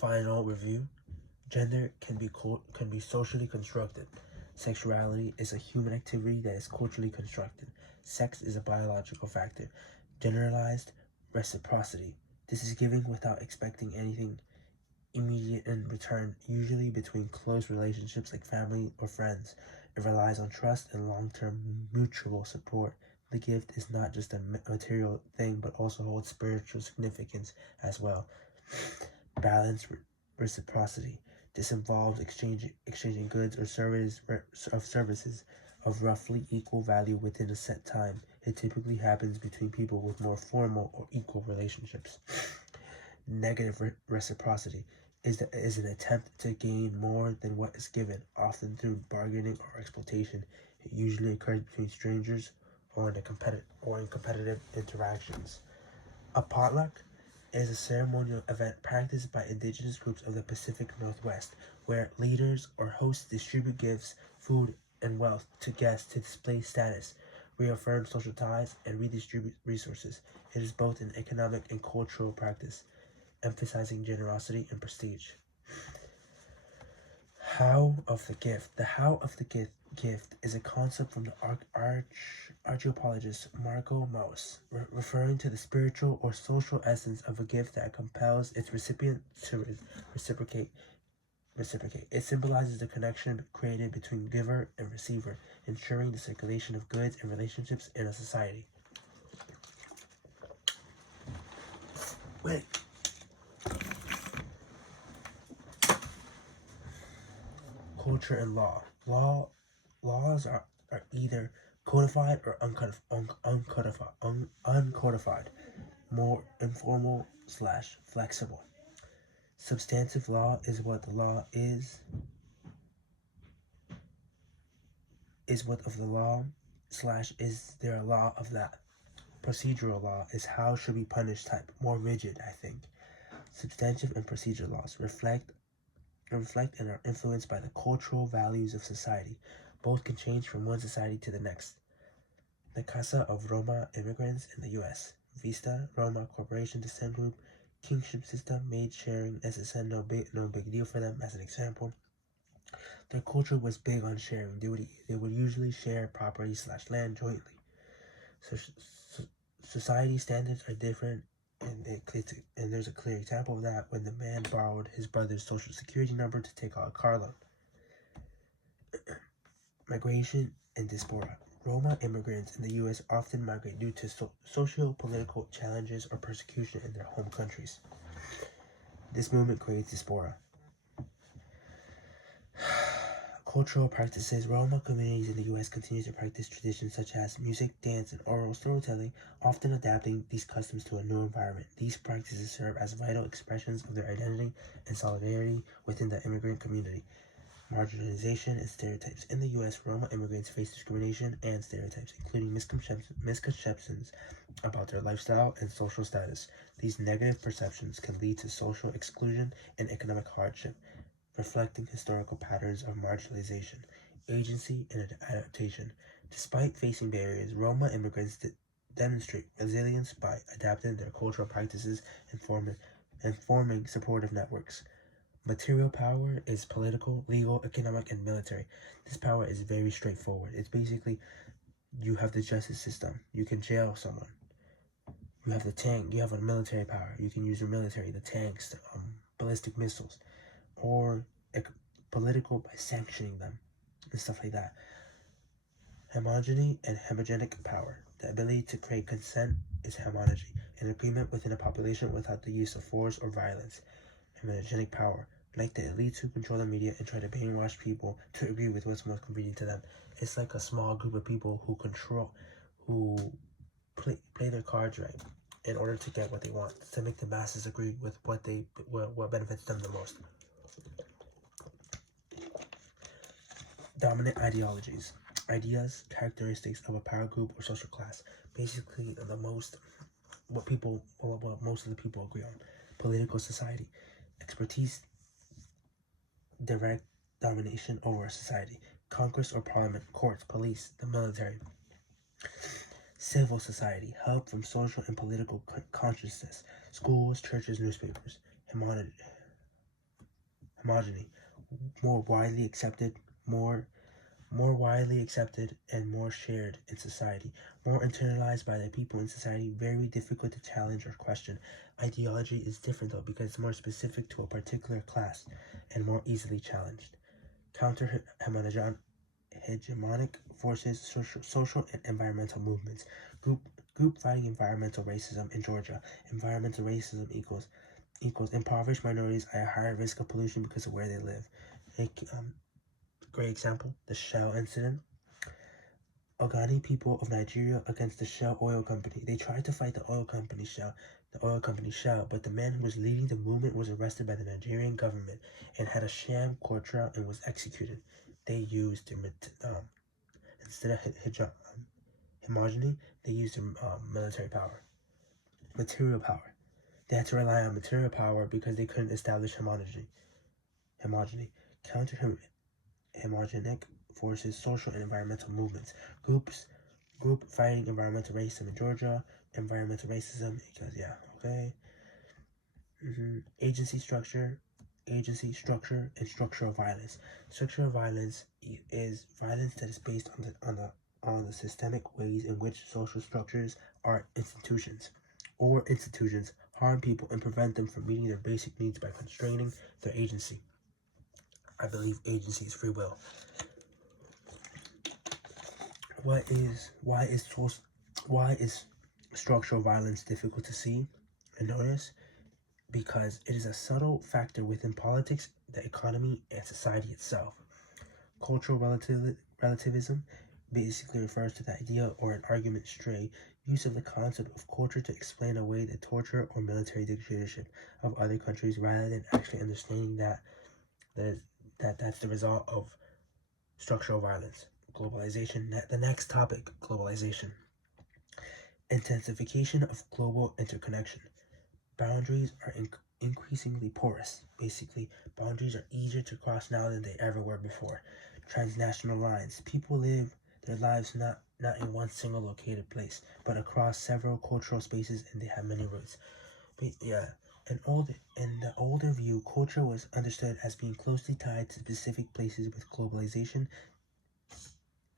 Final review. Gender can be socially constructed. Sexuality is a human activity that is culturally constructed. Sex is a biological factor. Generalized reciprocity. This is giving without expecting anything immediate in return, usually between close relationships like family or friends. It relies on trust and long-term mutual support. The gift is not just a material thing, but also holds spiritual significance as well. Balanced reciprocity. This involves exchanging goods or services of roughly equal value within a set time. It typically happens between people with more formal or equal relationships. Negative reciprocity is an attempt to gain more than what is given, often through bargaining or exploitation. It usually occurs between strangers or in competitive interactions. A potluck is a ceremonial event practiced by indigenous groups of the Pacific Northwest, where leaders or hosts distribute gifts, food, and wealth to guests to display status, reaffirm social ties, and redistribute resources. It is both an economic and cultural practice, emphasizing generosity and prestige. How of the gift. The how of the gift is a concept from the archaeologist Marco Maus, referring to the spiritual or social essence of a gift that compels its recipient to reciprocate. It symbolizes the connection created between giver and receiver, ensuring the circulation of goods and relationships in a society. Wait. Culture and law. Laws are either codified or uncodified, more informal / flexible. Substantive law is what the law is what of the law / is there a law of that. Procedural law is how should be punished type, more rigid, I think. Substantive and procedural laws reflect and are influenced by the cultural values of society. Both can change from one society to the next. The Casa of Roma immigrants in the U.S. Vista Roma Corporation Descent Group, kingship system, maid sharing, SSN, no big deal for them. As an example, their culture was big on sharing. They would usually share property / land jointly. So society standards are different, and there's a clear example of that when the man borrowed his brother's social security number to take out a car loan. Migration and diaspora. Roma immigrants in the U.S. often migrate due to socio-political challenges or persecution in their home countries. This movement creates diaspora. Cultural practices. Roma communities in the U.S. continue to practice traditions such as music, dance, and oral storytelling, often adapting these customs to a new environment. These practices serve as vital expressions of their identity and solidarity within the immigrant community. Marginalization and stereotypes. In the U.S., Roma immigrants face discrimination and stereotypes, including misconceptions about their lifestyle and social status. These negative perceptions can lead to social exclusion and economic hardship, reflecting historical patterns of marginalization, agency, and adaptation. Despite facing barriers, Roma immigrants demonstrate resilience by adapting their cultural practices and forming supportive networks. Material power is political, legal, economic, and military. This power is very straightforward. It's basically, you have the justice system. You can jail someone. You have the tank. You have a military power. You can use your military, the tanks, ballistic missiles, or political by sanctioning them and stuff like that. Homogeny and homogenic power. The ability to create consent is homology, an agreement within a population without the use of force or violence. Homogenic power, like the elites who control the media and try to brainwash people to agree with what's most convenient to them. It's like a small group of people who play their cards right in order to get what they want, to make the masses agree with what benefits them the most. Dominant ideologies. Ideas, characteristics of a power group or social class. Basically, what most of the people agree on. Political society. Expertise, direct domination over a society. Congress or parliament, courts, police, the military. Civil society, help from social and political consciousness. Schools, churches, newspapers. Homogeny, more widely accepted, more widely accepted and more shared in society, more internalized by the people in society, very difficult to challenge or question. Ideology is different though because it's more specific to a particular class and more easily challenged. Counter hegemonic forces, social and environmental movements. Group fighting environmental racism in Georgia. Environmental racism equals impoverished minorities at a higher risk of pollution because of where they live. Great example, the Shell incident. Ogani people of Nigeria against the Shell Oil Company. They tried to fight the oil company Shell, but the man who was leading the movement was arrested by the Nigerian government and had a sham court trial and was executed. They used instead of homogeny, they used military power, material power. They had to rely on material power because they couldn't establish homogeny. Counter homogenic forces, social and environmental movements. Group fighting environmental racism in Georgia. Environmental racism because Agency structure, and structural violence. Structural violence is violence that is based on the systemic ways in which social structures or institutions harm people and prevent them from meeting their basic needs by constraining their agency. I believe agency is free will. Why is structural violence difficult to see and notice? Because it is a subtle factor within politics, the economy, and society itself. Cultural relativism basically refers to the idea or an argument stray use of the concept of culture to explain away the torture or military dictatorship of other countries rather than actually understanding that's the result of structural violence. Globalization, the next topic, globalization. Intensification of global interconnection. Boundaries are increasingly porous. Basically, boundaries are easier to cross now than they ever were before. Transnational lines. People live their lives not in one single located place, but across several cultural spaces, and they have many roots. But in the older view, culture was understood as being closely tied to specific places. With globalization,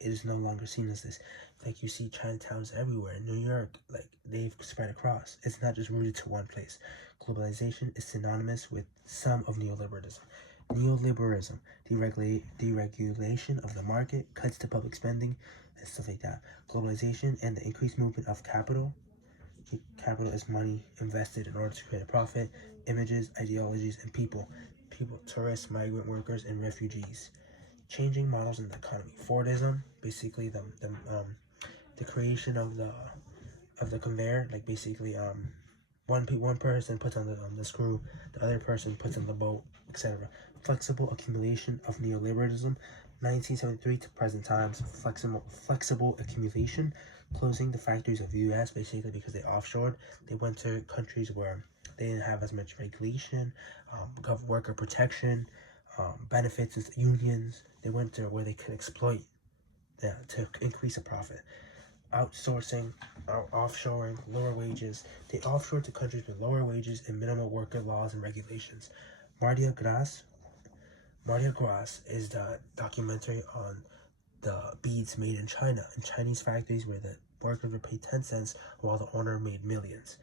it is no longer seen as this. Like you see Chinatowns everywhere in New York, like they've spread across. It's not just rooted to one place. Globalization is synonymous with some of neoliberalism. Deregulation of the market, cuts to public spending, and stuff like that. Globalization and the increased movement of capital. Capital is money invested in order to create a profit, images, ideologies, and people, tourists, migrant workers, and refugees. Changing models in the economy. Fordism, basically the creation of the conveyor, like basically one person puts on the screw, the other person puts on the bolt, etc. Flexible accumulation of neoliberalism, 1973 to present times. Flexible accumulation, closing the factories of the U.S. basically because they offshored. They went to countries where they didn't have as much regulation, worker protection, benefits and unions. They went to where they could exploit to increase a profit. Outsourcing, offshoring, lower wages. They offshore to countries with lower wages and minimal worker laws and regulations. Mardia Gras is the documentary on the beads made in China, in Chinese factories where the workers were paid 10 cents while the owner made millions.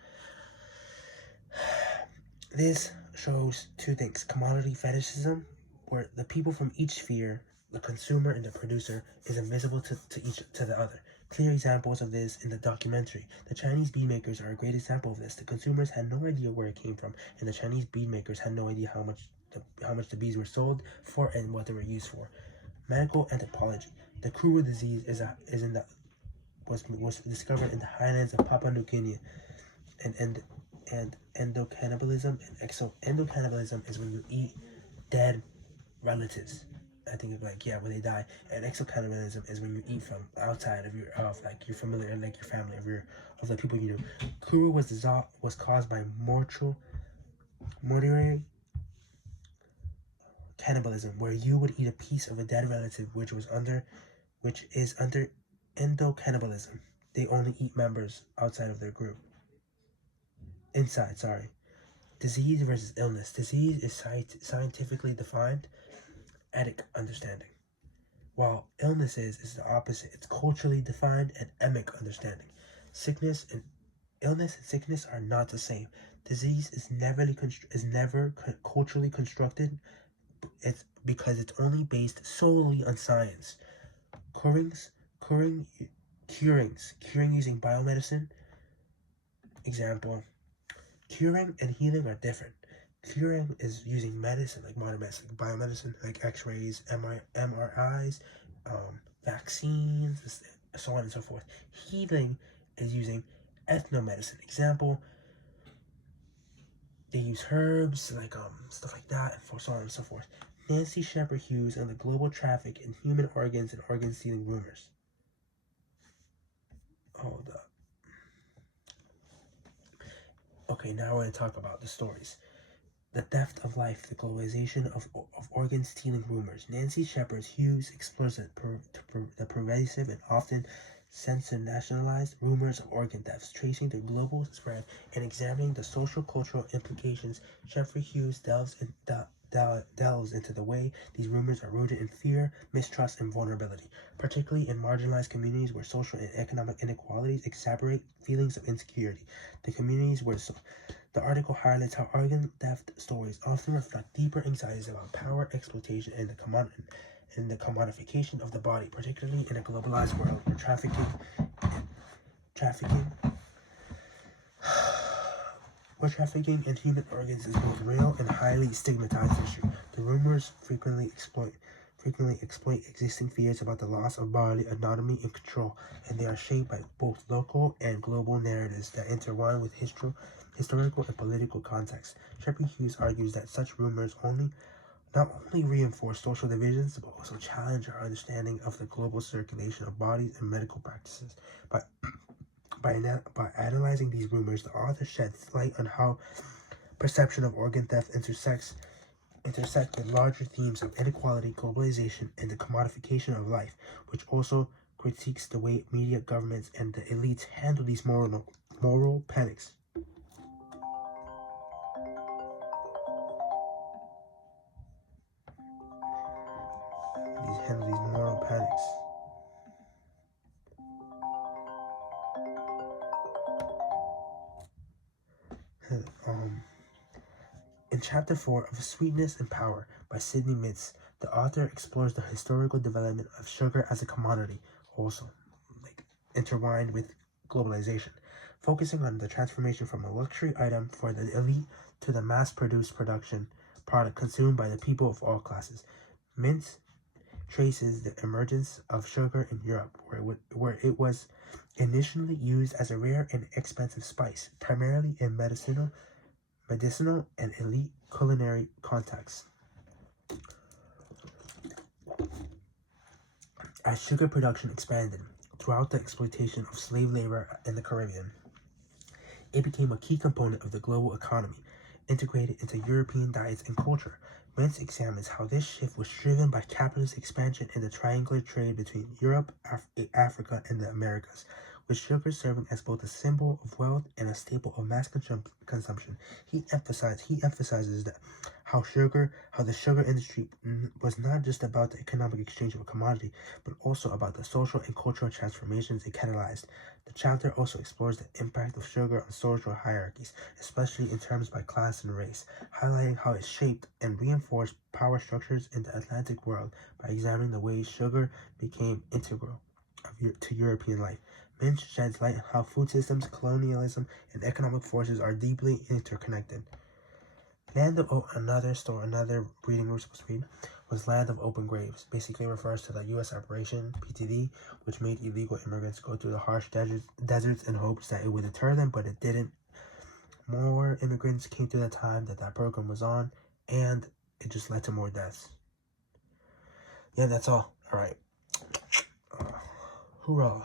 This shows two things: commodity fetishism, where the people from each sphere, the consumer and the producer, is invisible to the other. Clear examples of this in the documentary. The Chinese bead makers are a great example of this. The consumers had no idea where it came from, and the Chinese bead makers had no idea how much the beads were sold for and what they were used for. Medical anthropology. The Kuru disease was discovered in the highlands of Papua New Guinea, and endocannibalism endocannibalism is when you eat dead relatives. I think when they die. And exocannibalism is when you eat from outside of your familiar, like your family, of the people you know. Kuru was caused by mortuary cannibalism, where you would eat a piece of a dead relative, which is under endocannibalism. They only eat members outside of their group. Inside, sorry. Disease versus illness. Disease is scientifically defined, etic understanding, while illness is the opposite. It's culturally defined and emic understanding. Illness and sickness are not the same. Disease is never culturally constructed. It's because it's only based solely on science. Curing using biomedicine. Example: curing and healing are different. Curing is using medicine, like modern medicine, like biomedicine, like X-rays, MRIs, vaccines, so on and so forth. Healing is using ethnomedicine. Example: they use herbs, like stuff like that, and so on and so forth. Nancy Shepherd Hughes and the global traffic in human organs and organ stealing rumors. Hold up. Okay, now we're going to talk about the stories. The theft of life, the globalization of organ stealing rumors. Nancy Shepherd Hughes explores the pervasive and often sensationalized rumors of organ thefts, tracing their global spread and examining the social cultural implications. Shepherd Hughes delves into the way these rumors are rooted in fear, mistrust, and vulnerability, particularly in marginalized communities where social and economic inequalities exacerbate feelings of insecurity. The article highlights how organ theft stories often reflect deeper anxieties about power, exploitation, and the commodification of the body, particularly in a globalized world where trafficking in human organs is both real and highly stigmatized issue. The rumors frequently exploit existing fears about the loss of bodily autonomy and control, and they are shaped by both local and global narratives that intertwine with historical and political context. Shepherd Hughes argues that such rumors not only reinforce social divisions, but also challenge our understanding of the global circulation of bodies and medical practices. By analyzing these rumors, the author sheds light on how perception of organ theft intersect with larger themes of inequality, globalization, and the commodification of life, which also critiques the way media, governments, and the elites handle these moral panics. In Chapter 4 of Sweetness and Power by Sidney Mintz, the author explores the historical development of sugar as a commodity, also intertwined with globalization, focusing on the transformation from a luxury item for the elite to the mass-produced product consumed by the people of all classes. Mintz traces the emergence of sugar in Europe, where it was initially used as a rare and expensive spice, primarily in medicinal and elite culinary contexts. As sugar production expanded throughout the exploitation of slave labor in the Caribbean, it became a key component of the global economy, integrated into European diets and culture. Mintz examines how this shift was driven by capitalist expansion and the triangular trade between Europe, Africa, and the Americas, with sugar serving as both a symbol of wealth and a staple of mass consumption. He emphasizes that how the sugar industry was not just about the economic exchange of a commodity, but also about the social and cultural transformations it catalyzed. The chapter also explores the impact of sugar on social hierarchies, especially in terms by class and race, highlighting how it shaped and reinforced power structures in the Atlantic world by examining the ways sugar became integral to European life. Mintz sheds light on how food systems, colonialism, and economic forces are deeply interconnected. Another reading we're supposed to read was Land of Open Graves. Basically refers to the U.S. Operation PTD, which made illegal immigrants go through the harsh deserts in hopes that it would deter them, but it didn't. More immigrants came through the time that program was on, and it just led to more deaths. Yeah, that's all. All right. Hoorah.